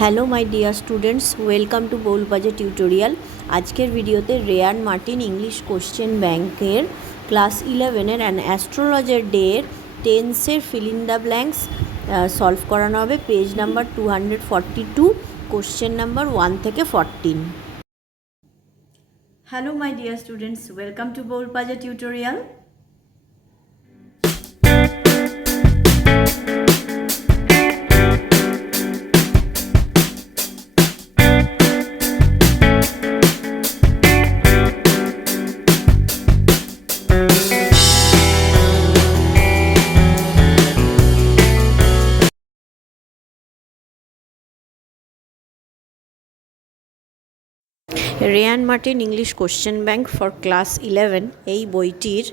Hello my dear students, welcome to Bowbazar tutorial. আজকের ভিডিওতে Ryan Martin English question ব্যাংকের class ইলেভেনের and astrologer ডের টেন্সের fill in the blanks solve করানো হবে। Page number two hundred forty two question number one থেকে fourteen hello my dear students, welcome to Bowbazar tutorial. Ryan Martin English question bank for class eleven, এই বইটির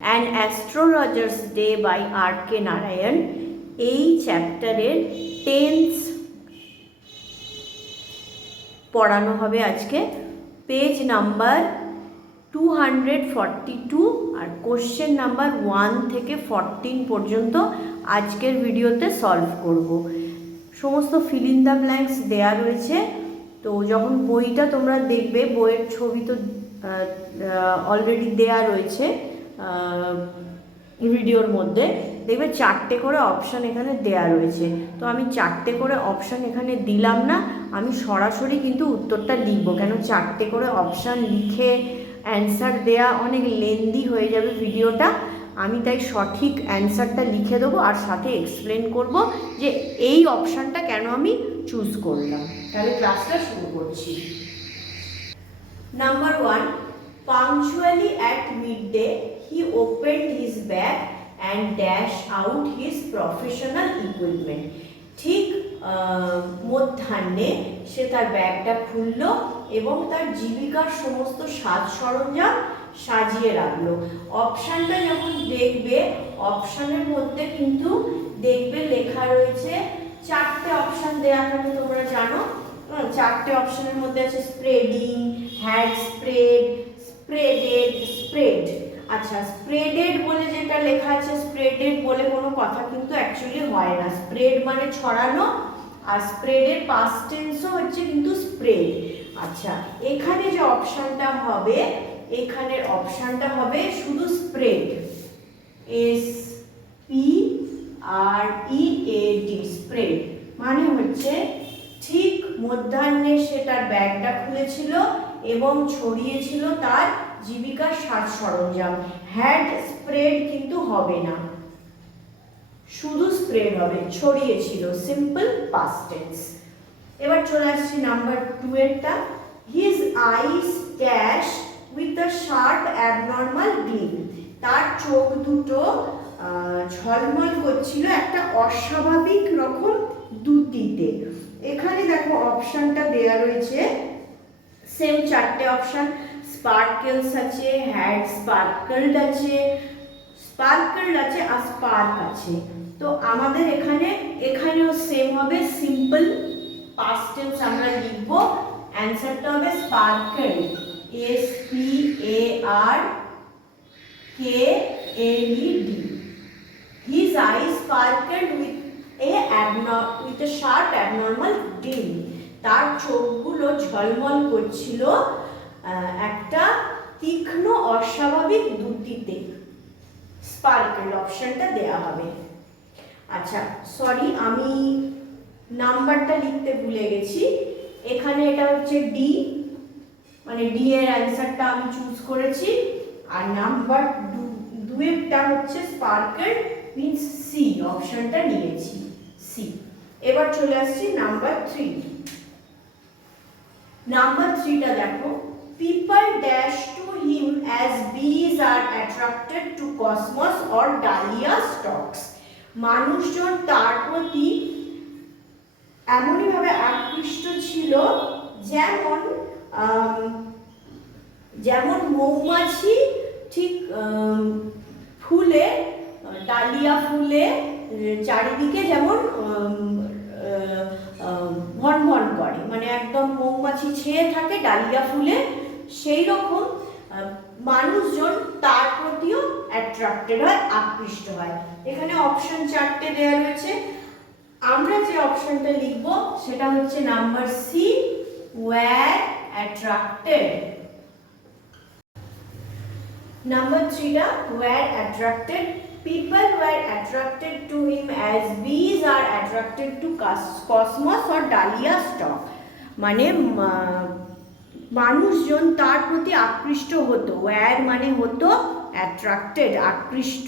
and astrologer's day by R K Narayan এই চ্যাপ্টারের tense পড়ানো হবে আজকে। Page number two hundred forty two আর question number one থেকে fourteen পর্যন্ত আজকের ভিডিওতে সলভ করব। সমস্ত ফিল ইন দ্য ব্ল্যাঙ্কস দেয়া রয়েছে। তো যখন বইটা তোমরা দেখবে, বইয়ের ছবি তো অলরেডি দেয়া রয়েছে ভিডিওর মধ্যে। দেখবে চারটে করে অপশান এখানে দেয়া রয়েছে। তো আমি চারটে করে অপশান এখানে দিলাম না, আমি সরাসরি কিন্তু উত্তরটা লিখব। কেন চারটে করে অপশান লিখে অ্যান্সার দেয়া অনেক লেন্দি হয়ে যাবে ভিডিওটা আমি তাই সঠিক অ্যান্সারটা লিখে দেবো আর সাথে এক্সপ্লেন করব যে এই অপশানটা কেন আমি চুজ করলাম। তাহলে ক্লাসটা শুরু করছি। Number one punctually at mid day he opened his bag and dash out his professional equipment ঠিক মধ্যাহ্নে সে তার ব্যাগটা খুললো এবং তার জীবিকার সমস্ত সাজ সরঞ্জাম সাজিয়ে রাখল। অপশানটা যখন দেখবে অপশানের মধ্যে কিন্তু দেখবে লেখা রয়েছে চারটে অপশান দেওয়া থাকে তোমরা জানো। চারটে অপশানের মধ্যে আছে spreading had spread spreaded spread আচ্ছা স্প্রেডেড বলে যেটা লেখা আছে স্প্রেডেড বলে কোনো কথা কিন্তু অ্যাকচুয়ালি হয় না। স্প্রেড মানে ছড়ানো, আর স্প্রেডের পাস্ট টেন্সও হচ্ছে কিন্তু স্প্রেড আচ্ছা এখানে যে অপশানটা হবে, এখানের অপশানটা হবে শুধু spread S P R E A D spread. মানে হচ্ছে ঠিক মধ্যাহ্নে সে তার ব্যাগটা খুলেছিল এবং ছড়িয়েছিল তার জীবিকার সাজ সরঞ্জাম। হ্যাড স্প্রেড কিন্তু হবে না। শুধু স্প্রেড হবে, ছড়িয়েছিল। সিম্পল পাস্ট টেন্স এবার চলে আসছি number two. এরটা his eyes cash with the sharp abnormal gleam. তার চোখ দুটো ঝলমল করছিল একটা অস্বাভাবিক রকম দুটিতে এখানে দেখো অপশানটা দেয়া রয়েছে। সেম চারটে অপশান স্পার্কেলস আছে হ্যাড স্পার্কেলড আছে স্পার্কেলড আছে আর স্পার্ক আছে। তো আমাদের এখানে, এখানেও সেম হবে সিম্পল পাস্ট টেন্স আমরা লিখব। অ্যান্সারটা হবে sparkle S P A R K A D his eye sparkled with a with a sharp abnormal dim তার চোখগুলো ঝলমল করছিল একটা তীক্ষ্ণ অস্বাভাবিক দুটিতে স্পার্কেল অপশনটা দেয়া হবে। আচ্ছা সরি আমি নাম্বারটা লিখতে ভুলে গেছি। এখানে এটা হচ্ছে ডি মানে ডি এর অ্যান্সারটা আমি চুজ করেছি। আর নাম্বার দুয়েরটা হচ্ছে স্পার্কেল মিনস সি অপশনটা নিয়েছি সি এবার চলে আসছি নাম্বার থ্রি নাম্বার থ্রিটা দেখো people dash to him as bees are attracted to cosmos or dahlia stalks মানুষজন তার প্রতি এমনইভাবে আকৃষ্ট ছিল যেমন যেমন মৌমাছি ঠিক ফুলে ডালিয়া ফুলে চারিদিকে যেমন ভন ভন করে মানে একদম মৌমাছি ছেয়ে থাকে ডালিয়া ফুলে সেই রকম মানুষজন তার প্রতিও অ্যাট্রাক্টেড হয় আকৃষ্ট হয়। এখানে অপশন চারটে দেওয়া রয়েছে। আমরা যে অপশনটা লিখব সেটা হচ্ছে number C were attracted number da, were attracted. People were attracted to him as bees are attracted to cos- cosmos or dahlia stalk. মানে মানুষজন তার প্রতি আকৃষ্ট হতো। ওয়্যার মানে হতো অ্যাট্রাক্টেড আকৃষ্ট।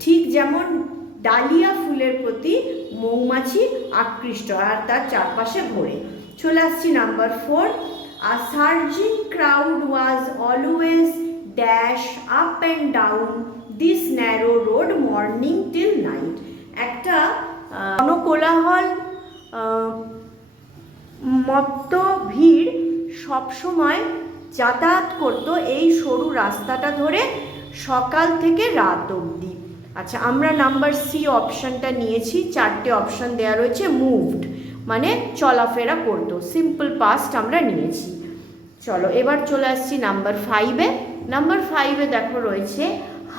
ঠিক যেমন ডালিয়া ফুলের প্রতি মৌমাছি আকৃষ্ট আর তার চারপাশে ঘোরে চলে আসছি number four a surging crowd was always dash up and down this narrow road morning till night একটা আহ, জনকোলাহল মত্ত ভিড় সবসময় যাতায়াত করতো এই সরু রাস্তাটা ধরে সকাল থেকে রাত অবধি। আচ্ছা আমরা নাম্বার সি অপশানটা নিয়েছি চারটে অপশান দেওয়া রয়েছে মুভড মানে চলাফেরা করতো সিম্পল পাস্ট আমরা নিয়েছি। চলো এবার চলে আসছি নাম্বার ফাইভে নাম্বার ফাইভে দেখো রয়েছে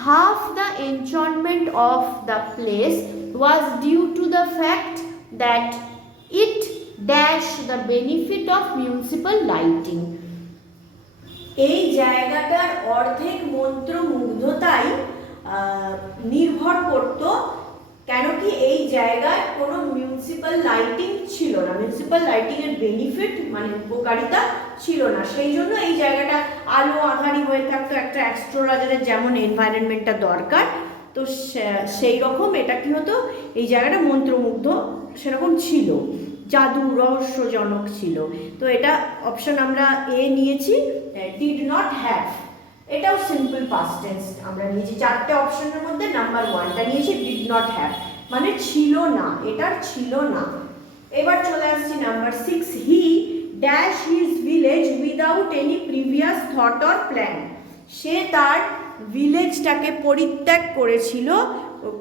half the enchantment of the place was due to the fact that it dash the benefit of municipal lighting এই জায়গাটার অর্ধেক মন্ত্রমুগ্ধতাই আহ, নির্ভর করত কেন কি এই জায়গায় কোনো মিউনিসিপ্যাল লাইটিং ছিল না? মিউনিসিপ্যাল লাইটিং এর বেনিফিট মানে উপকারিতা ছিল না। সেই জন্য এই জায়গাটা আলো আধারি হয়ে থাকতো, একটা অ্যাস্ট্রোলজারের যেমন এনভায়রনমেন্টটা দরকার। তো সেই রকম এটা কি হতো? এই জায়গাটা মন্ত্রমুগ্ধ সেরকম ছিল। জাদু রহস্যজনক ছিল। তো এটা অপশন আমরা এ নিয়েছি ডিড নট হ্যাভ এটাও সিম্পল পাস্ট টেন্স আমরা নিয়েছি চারটে অপশনের মধ্যে নাম্বার ওয়ানটা নিয়েছি ডিড নট হ্যাভ মানে ছিল না, এটার ছিল না। এবার চলে আসছি number six he dash his village without any previous thought or plan সে তার ভিলেজটাকে পরিত্যাগ করেছিল,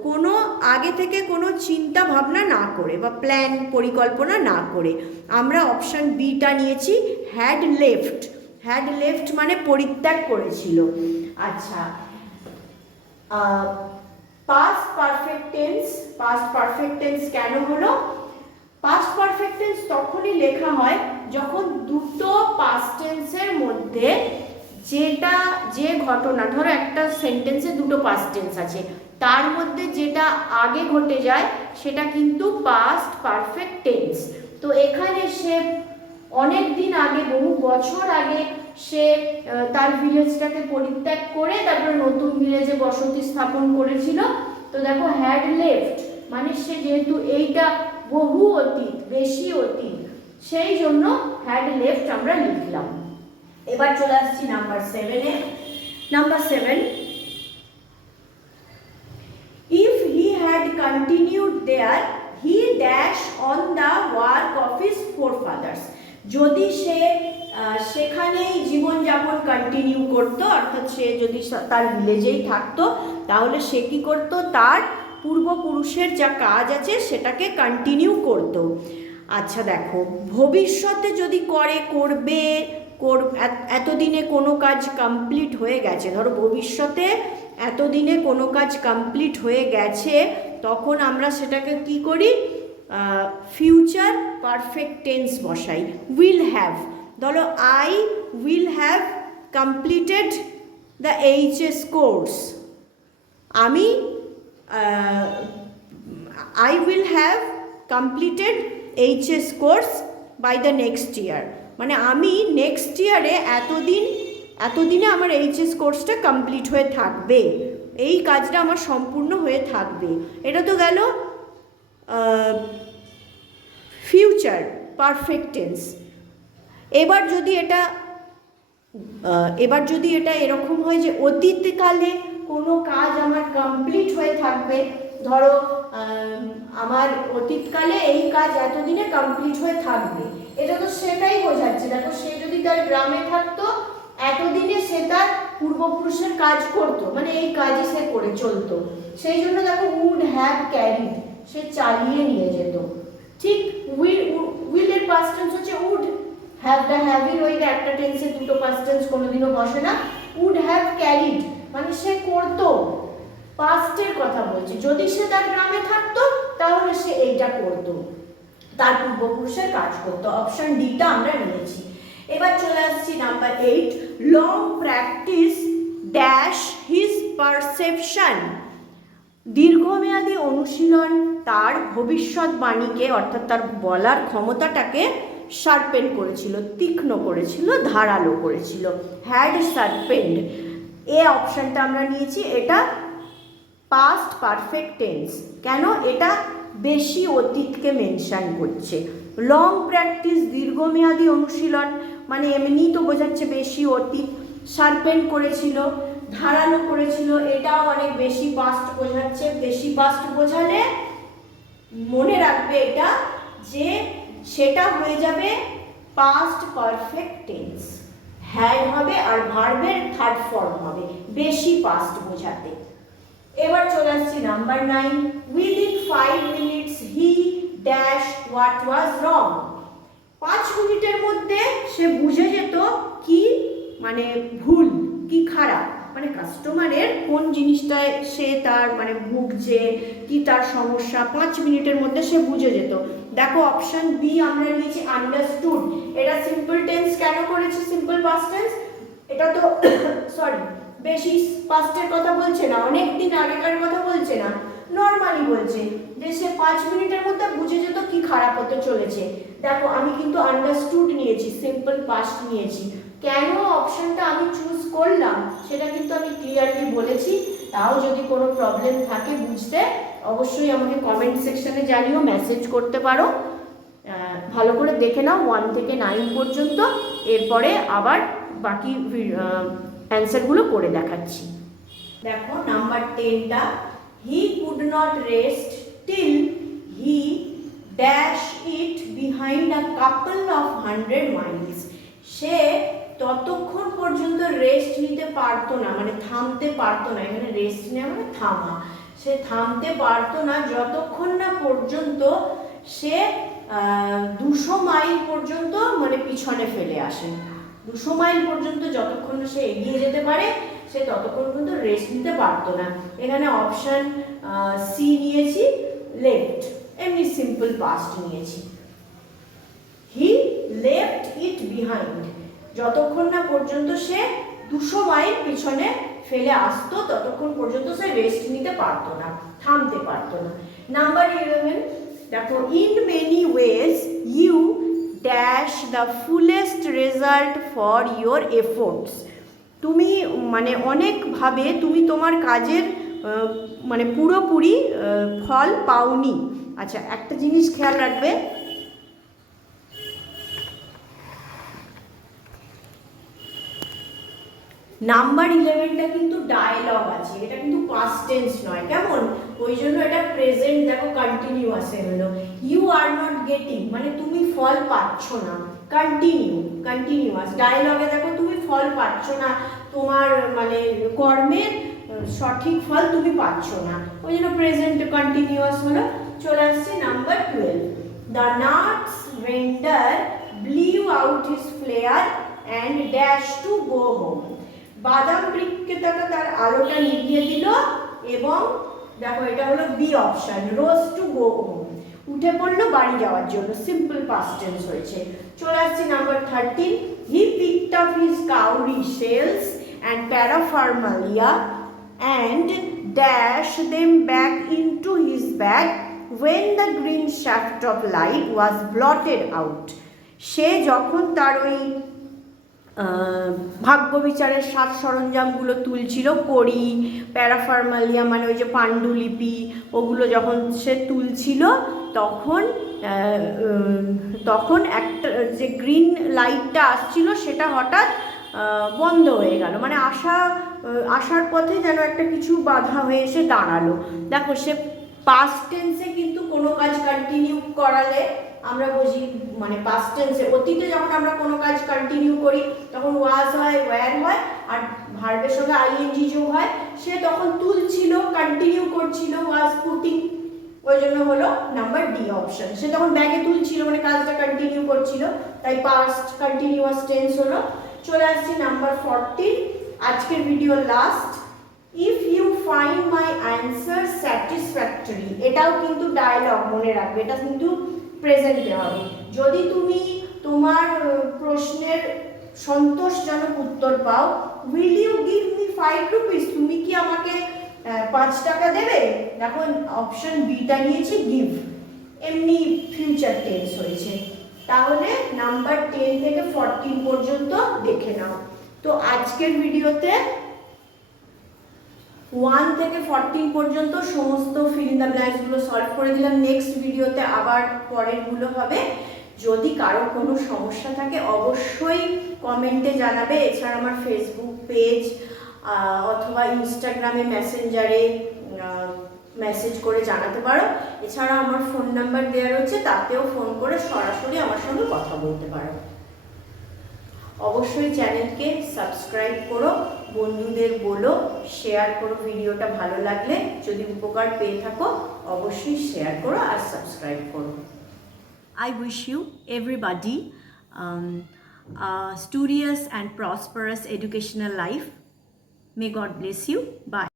কোনো আগে থেকে কোনো চিন্তা ভাবনা না করে বা প্ল্যান পরিকল্পনা না করে। আমরা অপশান বিটা নিয়েছি হ্যাড লেফট হ্যাড লেফট মানে পরিত্যাগ করেছিল। আচ্ছা। Past perfect tense past perfect tense কেন হলো? পাস্ট পারফেক্ট টেন্স তখনই লেখা হয় যখন দুটো পাস্ট টেন্সের মধ্যে যেটা, যে ঘটনা, ধরো একটা সেন্টেন্সে দুটো পাস্ট টেন্স আছে, তার মধ্যে যেটা আগে ঘটে যায় সেটা কিন্তু পাস্ট পারফেক্ট টেন্স তো এখানে সে অনেক দিন আগে বহু বছর আগে সে তার ভিলেজটাকে পরিত্যাগ করে তারপরে নতুন ভিলেজে বসতি স্থাপন করেছিল। তো দেখো হ্যাড লেফট মানে সে যেহেতু এইটা বহু অতীত বেশি অতীত সেই জন্য হ্যাড লেফট আমরা লিখলাম। এবার চলে আসছি নাম্বার সেভেনে number seven If he had continued there, he dash on the work of his forefathers. যদি সে সেখানেই জীবনযাপন কন্টিনিউ করতো, অর্থাৎ সে যদি তার ভিলেজেই থাকতো, তাহলে সে কি করতো? তার পূর্বপুরুষের যা কাজ আছে সেটাকে কন্টিনিউ করতো। আচ্ছা দেখো, ভবিষ্যতে যদি করে, করবে, কর, এত- এতদিনে কোনো কাজ কমপ্লিট হয়ে গেছে। ধরো ভবিষ্যতে এতদিনে কোনো কাজ কমপ্লিট হয়ে গেছে, তখন আমরা সেটাকে কি করি? ফিউচার পারফেক্ট টেন্স বসাই। উইল হ্যাভ ধরো I will have completed the HS course আমি I will have completed HS course by the next year মানে আমি নেক্সট ইয়ারে এতদিন, এতদিনে আমার এইচএস কোর্সটা কমপ্লিট হয়ে থাকবে। এই কাজটা আমার সম্পূর্ণ হয়ে থাকবে। এটা তো গেল ফিউচার পারফেক্ট টেন্স এবার যদি এটা এবার যদি এটা এরকম হয় যে অতীতকালে কোনো কাজ আমার কমপ্লিট হয়ে থাকবে, ধরো আমার অতীতকালে এই কাজ এতদিনে কমপ্লিট হয়ে থাকবে, এটা তো সেটাই বোঝাচ্ছে। দেখো, সে যদি তার গ্রামে থাকতো, এতদিনে সে তার পূর্বপুরুষের কাজ করতো মানে এই কাজই সে করে চলতো। সেই জন্য দেখো উড হ্যাভ ক্যারিড সে চালিয়ে নিয়ে যেত। ঠিক উইল উইলের পাস্ট টেন্স হচ্ছে উড হ্যাভ দ্য হ্যাভির ওই একটা টেন্সে দুটো পাস্ট টেন্স কোনোদিনও বসে না। উড হ্যাভ ক্যারিড মানে সে করতো। পাস্টের কথা বলছি। যদি সে তার গ্রামে থাকতো, তাহলে সে এইটা করতো। তার পূর্বপুরুষের কাজ করতো। অপশন ডিটা আমরা নিয়েছি এবার চলে আসছি number eight long practice dash his perception দীর্ঘমেয়াদী অনুশীলন তার ভবিষ্যৎবাণীকে, অর্থাৎ তার বলার ক্ষমতাটাকে শার্পেন করেছিল, তীক্ষ্ণ করেছিল, ধারালো করেছিল। হ্যাড শার্পেন্ড এ অপশানটা আমরা নিয়েছি, এটা পাস্ট পারফেক্ট টেন্স কেন? এটা বেশি অতীতকে মেনশান করছে। লং প্র্যাকটিস দীর্ঘমেয়াদী অনুশীলন মানে এমনি তো বোঝাচ্ছে বেশি অতীত। শার্পেন করেছিল, ধারালো করেছিল, এটাও অনেক বেশি পাস্ট বোঝাচ্ছে। বেশি পাস্ট বোঝালে মনে রাখবে এটা যে সেটা হয়ে যাবে পাস্ট পারফেক্ট টেন্স হ্যাড হবে আর ভার্বের থার্ড ফর্ম হবে, বেশি পাস্ট বোঝাতে। এবার চলে আসছি number nine within five minutes he dash what was wrong পাঁচ মিনিটের মধ্যে সে বুঝে যেত কি মানে ভুল, কি খারাপ? মানে কাস্টমারের কোন জিনিসটায় সে তার মানে ভুগছে কি তার সমস্যা, পাঁচ মিনিটের মধ্যে সে বুঝে যেত। দেখো অপশন বি আমরা নিয়েছি আন্ডারস্টুড এটা সিম্পল টেন্স কেন করেছে? সিম্পল পাস্ট টেন্স এটা তো সরি বেশি পাস্টের কথা বলছে না অনেক দিন আগেকার কথা বলছে না নর্মালি বলছে যে সে পাঁচ মিনিটের মধ্যে বুঝে যেত কি খারাপ হতে চলেছে। দেখো আমি কিন্তু আন্ডারস্টুড নিয়েছি সিম্পল পাস্ট নিয়েছি। কেন অপশনটা আমি চুজ করলাম? সেটা কিন্তু আমি ক্লিয়ারলি বলেছি। তাও যদি কোনো প্রবলেম থাকে বুঝতে, অবশ্যই আমাকে কমেন্ট সেকশনে জানিও মেসেজ করতে পারো। ভালো করে দেখে নাও ওয়ান থেকে নাইন পর্যন্ত। এরপরে আবার বাকি অ্যান্সারগুলো করে দেখাচ্ছি। দেখো number টেনটা he could not rest till he dash it behind a couple of hundred miles সে ততক্ষণ পর্যন্ত রেস্ট নিতে পারতো না মানে থামতে পারতো না। এখানে রেস্ট নেওয়া মানে থামা। সে থামতে পারতো না, যতক্ষণ না পর্যন্ত সে দুশো মাইল পর্যন্ত মানে পিছনে ফেলে আসে। দুশো মাইল পর্যন্ত যতক্ষণ সে এগিয়ে যেতে পারে, সে ততক্ষণ পর্যন্ত রেস্ট নিতে পারতো না। এখানে অপশান সি নিয়েছি লেফট এমনি সিম্পল পাস্ট নিয়েছি। হি লেফট ইট বিহাইন্ড যতক্ষণ না পর্যন্ত সে দুশো মাইল পিছনে ফেলে আসতো, ততক্ষণ পর্যন্ত সে রেস্ট নিতে পারতো না, থামতে পারতো না। নাম্বার ইলেভেন দেখো in many ways you dash the fullest result for your efforts তুমি মানে অনেকভাবে তুমি তোমার কাজের মানে পুরোপুরি ফল পাওনি। আচ্ছা একটা জিনিস খেয়াল রাখবে নাম্বার ইলেভেনটা কিন্তু ডায়লগ আছে, এটা কিন্তু পাস্ট টেন্স নয়, কেমন? ওই জন্য এটা প্রেজেন্ট দেখো কন্টিনিউয়াসে হলো। ইউ আর নট গেটিং মানে তুমি ফল পাচ্ছ না। কন্টিনিউ কন্টিনিউয়াস ডায়লগে দেখো তুমি ফল পাচ্ছ না, তোমার মানে কর্মের সঠিক ফল তুমি পাচ্ছ না। ওই জন্য প্রেজেন্ট কন্টিনিউয়াস হলো। চলে আসছে number twelve the nuts vendor blew out his flare and dash to go home বাদাম বিক্রেতাটা তার আলোটা নিভিয়ে দিল এবং দেখো, এটা হলো B option rose to go home উঠে পড়ল বাড়ি যাওয়ার জন্য সিম্পল পাস্ট টেন্স হয়েছে। চলে আসছি number thirteen he picked up his cowrie shells and paraphernalia and dash them back into his bag when the green shaft of light was blotted out সে যখন তার ওই ভাগ্য বিচারের সাত সরঞ্জামগুলো তুলছিল, কড়ি, প্যারাফার্মালিয়া মানে ওই যে পাণ্ডুলিপি, ওগুলো যখন সে তুলছিল, তখন তখন একটা যে গ্রিন লাইটটা আসছিল, সেটা হঠাৎ বন্ধ হয়ে গেল। মানে আসা আসার পথে যেন একটা কিছু বাধা হয়ে এসে দাঁড়াল। দেখো, সে পাস্ট টেন্সে কিন্তু কোনো কাজ কন্টিনিউ করালে আমরা বুঝি মানে পাস্ট টেন্সে অতীতে যখন আমরা কোনো কাজ কন্টিনিউ করি, তখন ওয়াজ হয় ওয়্যার হয়, আর ভার্বের সঙ্গে আইএনজি যোগ হয়, সে তখন তুলছিল কন্টিনিউ করছিল ওয়াজ পুটিং ওই জন্য হলো নাম্বার ডি অপশন সে তখন ব্যাগে তুলছিল মানে কাজটা কন্টিনিউ করছিল। তাই পাস্ট কন্টিনিউয়াস টেন্স হলো। চলে আসছি নাম্বার ফোরটিন আজকের video last if you find my answer satisfactory এটাও কিন্তু ডায়লগ মনে রাখবে। এটা কিন্তু প্রেজেন্টে হবে। যদি তুমি তোমার প্রশ্নের সন্তোষজনক উত্তর পাও will you give me five rupees তুমি কি আমাকে পাঁচ টাকা দেবে? দেখো অপশন বিটা নিয়েছি গিভ এমনি ফিউচার টেন্স হয়েছে। তাহলে নাম্বার টেন থেকে ফরটিন পর্যন্ত দেখে নাও। তো আজকের ভিডিওতে ওয়ান থেকে ফরটিন পর্যন্ত সমস্ত ফিল ইন দ্য ব্ল্যাঙ্কসগুলো সলভ করে দিলাম। নেক্সট ভিডিওতে আবার পরেরগুলো হবে। যদি কারও কোনো সমস্যা থাকে, অবশ্যই কমেন্টে জানাবে। এছাড়া আমার ফেসবুক পেজ অথবা ইনস্টাগ্রামে মেসেঞ্জারে মেসেজ করে জানাতে পারো। এছাড়া আমার ফোন নাম্বার দেওয়া রয়েছে, তাতেও ফোন করে সরাসরি আমার সঙ্গে কথা বলতে পারো। অবশ্যই চ্যানেলকে সাবস্ক্রাইব করো। বন্ধুদের বলো শেয়ার করো ভিডিওটা ভালো লাগলে। যদি উপকার পেয়ে থাকো, অবশ্যই শেয়ার করো আর সাবস্ক্রাইব করো। I wish you everybody studious and prosperous educational life may God bless you bye